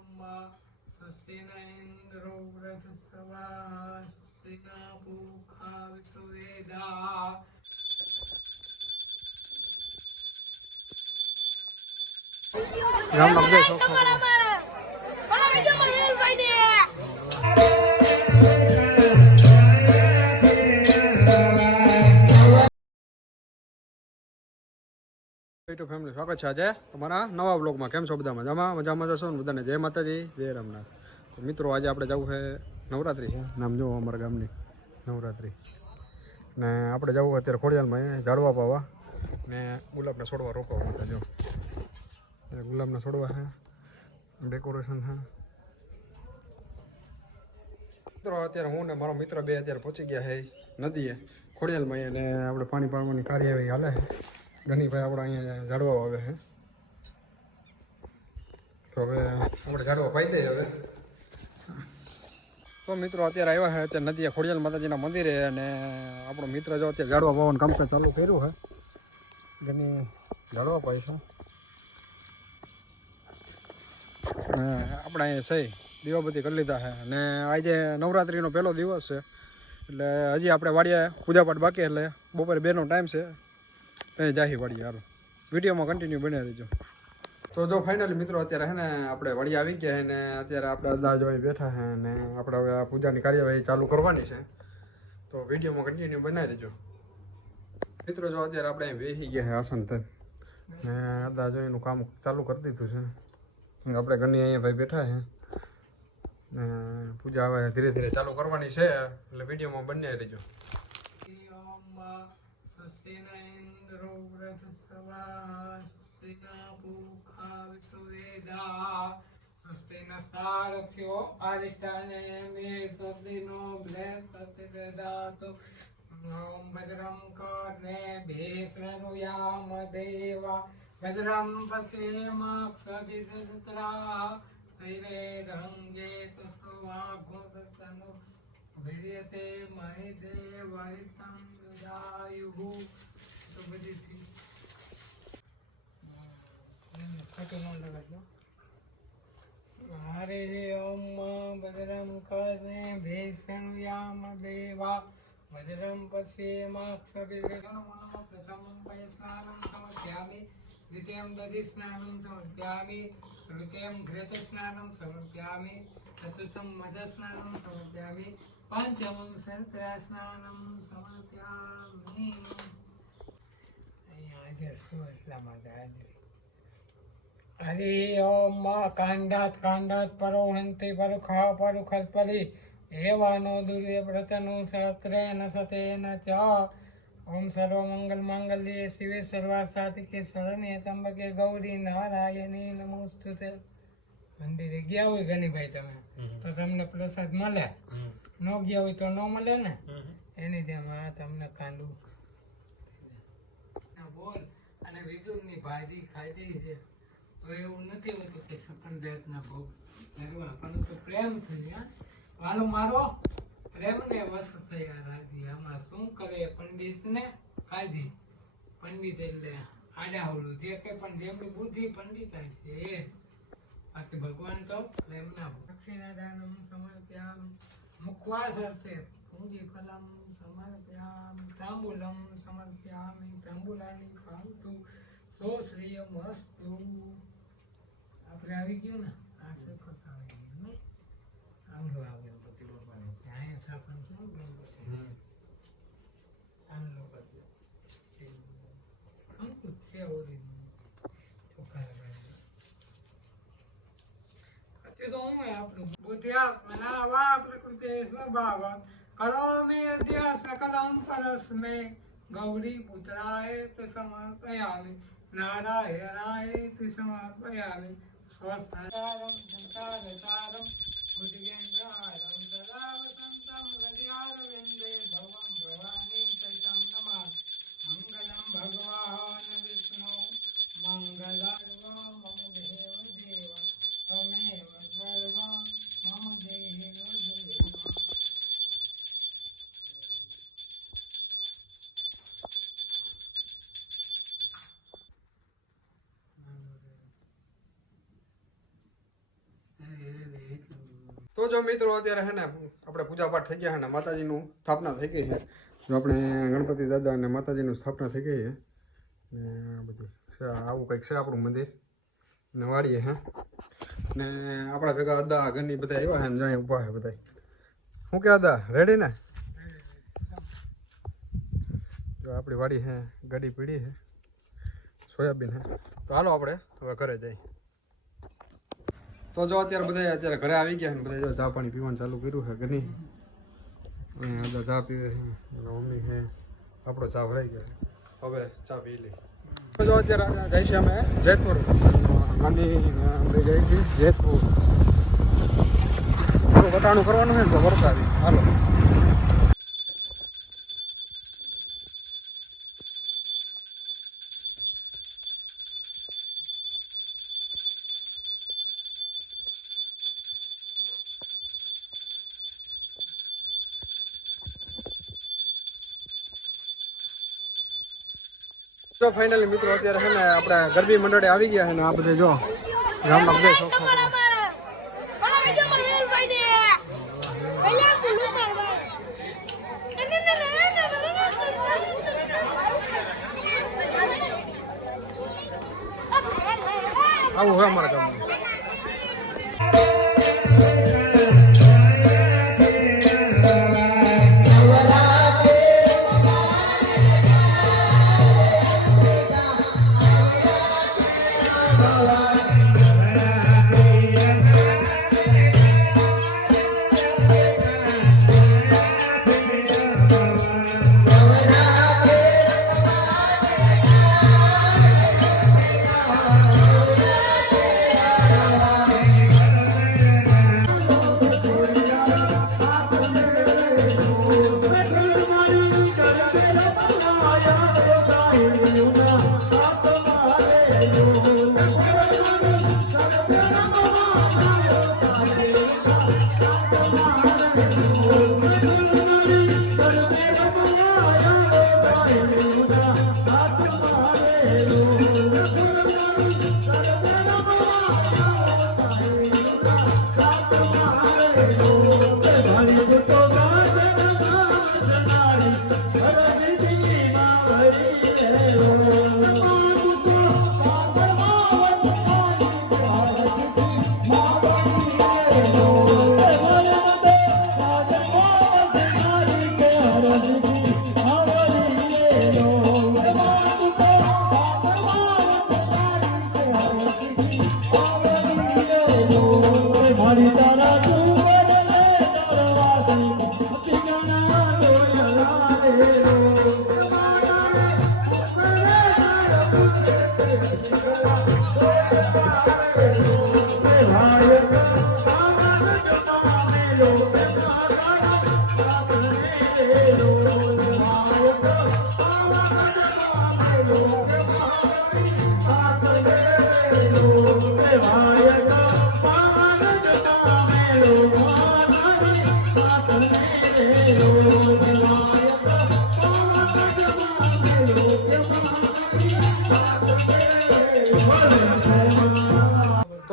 સ્વસ્તિ ન ઇન્દ્રો વૃધસ્રવા સ્વસ્તિ ન પૂખા વિશ્વવેદા રામ રામ છોકરા યુટ્યુબ ફેમિલી, સ્વાગત છે આજે તમારા નવા બ્લોગમાં કેમ છો બધા? મજામાં? મજામાં જશો ને બધાને? જય માતાજી, જય રામનાથ. તો મિત્રો, આજે આપણે જવું છે નવરાત્રી. છે નામ જોવો અમારા ગામની. નવરાત્રિ. ને આપણે જવું અત્યારે ખોડિયાલમાં ઝાડવા પાવા. ને ગુલાબને છોડવા રોકવા માટે જો. એ ગુલાબના છોડવા છે. ડેકોરેશન છે. મિત્રો, અત્યારે હું ને મારો મિત્ર બે અત્યારે પહોંચી ગયા છે નદીએ, ખોડિયાલમાં. અને આપણે પાણી પાડવાની કાર્યવાહી હાલે ગનીભાઈ આપણે અહીંયા ઝાડવા આવે છે. તો હવે આપણે ઝાડવા પાઈ દઈએ હવે. તો મિત્રો અત્યારે આવ્યા છે અત્યારે નદીએ ખોડિયાલ માતાજીના મંદિરે અને આપણો મિત્ર જો અત્યારે ઝાડવા પાવાનું કામ ચાલુ કર્યું છે. ઘણી ઝાડવા પાય આપણે અહીંયા સહી દીવાબત્તી કરી લીધા છે. અને આજે નવરાત્રિનો પહેલો દિવસ છે. એટલે હજી આપણે વાડીએ પૂજાપાઠ બાકી એટલે બપોરે બેનો ટાઈમ છે. ત્યાં જાહી વળી હાલો. વિડીયોમાં કન્ટિન્યુ બન્યા રહેજો. તો જો ફાઇનલી મિત્રો અત્યારે હે ને આપણે વળી આવી ગયા હે ને અત્યારે આપણે દાદા અહીં બેઠા હે ને આપણે હવે આ પૂજાની કાર્યવાહી ચાલુ કરવાની છે. તો વિડીયોમાં કન્ટિન્યુ બનાવી દેજો મિત્રો જો અત્યારે આપણે અહીં બેસી ગયા છે આસન થઈ ને દાદા જો એનું કામ ચાલુ કરી દીધું છે. આપણે ઘરની અહીંયા ભાઈ બેઠા છે ને પૂજા હવે ધીરે ધીરે ચાલુ કરવાની છે એટલે વિડીયોમાં બનાવી દેજો સ્વસ્તિ ન ઇન્દ્રો વૃધસ્રવા સ્વસ્તિ ન પૂખા વિશ્વવેદા સ્વસ્તિ ન સ્થારક્ષ્યો આરિષ્ટાને મે સ્વસ્તિનો બ્લેક પ્રતિદદાતુ ॐ भद्रं कर्णे ભેષણુયામ દેવા भद्रं પશ્યેમાક્ષિતરા શિરે રંગે તુષ્ટવાઘોષતનુ વીર્યસે મહી આયુ તો બધીથી ખાટો ન લગાડજો હારે હે ઓમ બદરમ કરને ભેસ યામ પંચમं શર્કરાસ્નાनं સમર્પ્યામિ અહીંયા આજે શું એટલા માટે આજે હરિ ઓમ કાંડાત કાંડાત પરોહંતિ પરુખા પરુખસ્પરી એવાનો દુર્ય વ્રતનો શાસ્ત્રે ન સતે ન ચ ઓમ સર્વમંગલ મંગલ્ય શિવે સર્વાર્થ સાધિકે શરણ્ય તંબકે ગૌરી નારાયણી નમોસ્તુતે મંદિરે ગયા હોય ગનીભાઈ તમે તો તમને પ્રસાદ મળે? ન ગયા હોય તો ન મળે ને? એની જેમ આ તમને કાંડું. બોલ અને વિદુરની ભાજી ખાધી છે. તો એવું નથી હોતું કે સકંદેતના ભોગ ભગવાન પરંતુ પ્રેમ થઈ હા? વાલો મારો પ્રેમને વસ થયા રાજી. આમાં શું કરે પંડિતને? ખાધી પંડિત એટલે આડાવડું. જે કંઈ પણ જેમની બુદ્ધિ પંડિતાય છે એ. બાકી ભગવાન તો પ્રેમના દક્ષિણાદાનમ સમર્પ્યામિ મુખવાસ અર્થે પૂંજી ફલમ સમર્પ્યામિ તાંબુલમ સમર્પ્યામિ તાંબુલાની પાવતું સો શ્રીય આપણે આવી ગયું ને? આ સખત આવી ગયું નહીં? આવડું આવે ગણપતિ બાપાને ત્યાં સાપન છે ગણપતિ ચાંદલો કરજો અંકુત છે ઓરી ચોખ્ખા લગાડી તો હું આપણું બુદ્ધિઆત્મના વા પ્રકૃતિ સ્વભાવ કરોમિ અદ્ય સકલમ પરસ્મે ગૌરી પુત્રાય તુ સમર્પયામિ નારાયણાય તુ સમર્પયામિ સ્વસ્થારમ જો મિત્રો, અત્યારે હે ને આપણે પૂજાપાઠ થઈ ગયા છે ને, માતાજીનું સ્થાપના થઈ ગઈ છે જો આપણે ગણપતિ દાદા અને માતાજીનું સ્થાપના થઈ ગઈ છે ને બધું આવું કંઈક છે આપણું મંદિર. ને વાડીએ હે. ને આપણા ભેગા અદા ઘરની બધા આવ્યા છે ને, જાય ઊભા છે બધા શું કે અદા રેડી ને? જો આપણી વાડી છે ગાડી પીડી છે સોયાબીન છે તો હાલો આપણે હવે ઘરે જઈએ. તો જો અત્યારે બધા અત્યારે ઘરે આવી ગયા ને બધા જો ચા પાણી પીવાનું ચાલુ કર્યું છે ઘરની નહીં? બધા ચા પીવે છે. મમ્મી છે. આપણો ચા ભરાઈ ગયો હવે ચા પી લઈ જો અત્યારે જાય છે અમે જેતપુર. ગાંધી અમે જાય છે જેતપુર. વટાણું કરવાનું છે ને તો વરસાદ. હાલો. તો ફાઇનલી મિત્રો, અત્યારે છે ને આપણે ગરબી મંડળે આવી ગયા છે ને આ બધે જો ગામના બધા છોકરા આવું હોય અમારા ગામમાં.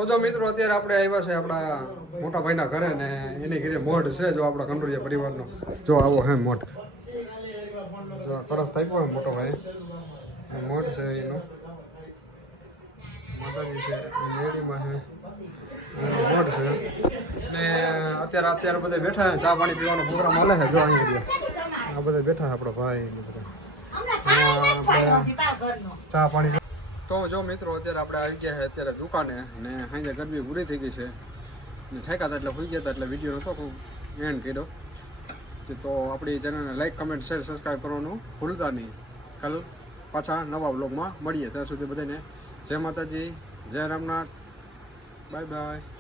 જો મિત્રો અત્યારે આપણે આવ્યા છે આપણા મોટા ભાઈના ઘરે ને એની ઘરે મોઢ છે જો આપણા કંડોરિયા પરિવારનો. જો આવો હે મોઢ. થાય કરસ થાપ્યો હે મોટો ભાઈ. મોઢ છે એનો. માતાજી છે મેળીમાં છે મોઢ છે. ને અત્યારે અત્યારે બધા બેઠા ચા પાણી પીવાનો પ્રોગ્રામ હાલે છે જો અહીં આ બધા બેઠા આપણા ભાઈ બધા. ચા પાણી તો જો મિત્રો, અત્યારે આપણે આવી ગયા છે અત્યારે દુકાને ને સાંજે ગરમી પૂરી થઈ ગઈ છે. ને ઠેકાતા એટલે હોઈ ગયા હતા, એટલે વીડિયો નહોતો ખૂબ એન્ડ કર્યો. તો આપણી ચેનલને લાઈક કમેન્ટ શેર સબસ્ક્રાઈબ કરવાનું ભૂલતા નહીં. કાલ પાછા નવા બ્લોગમાં મળીએ. ત્યાં સુધી બધાને જય માતાજી, જય રામનાથ. Bye bye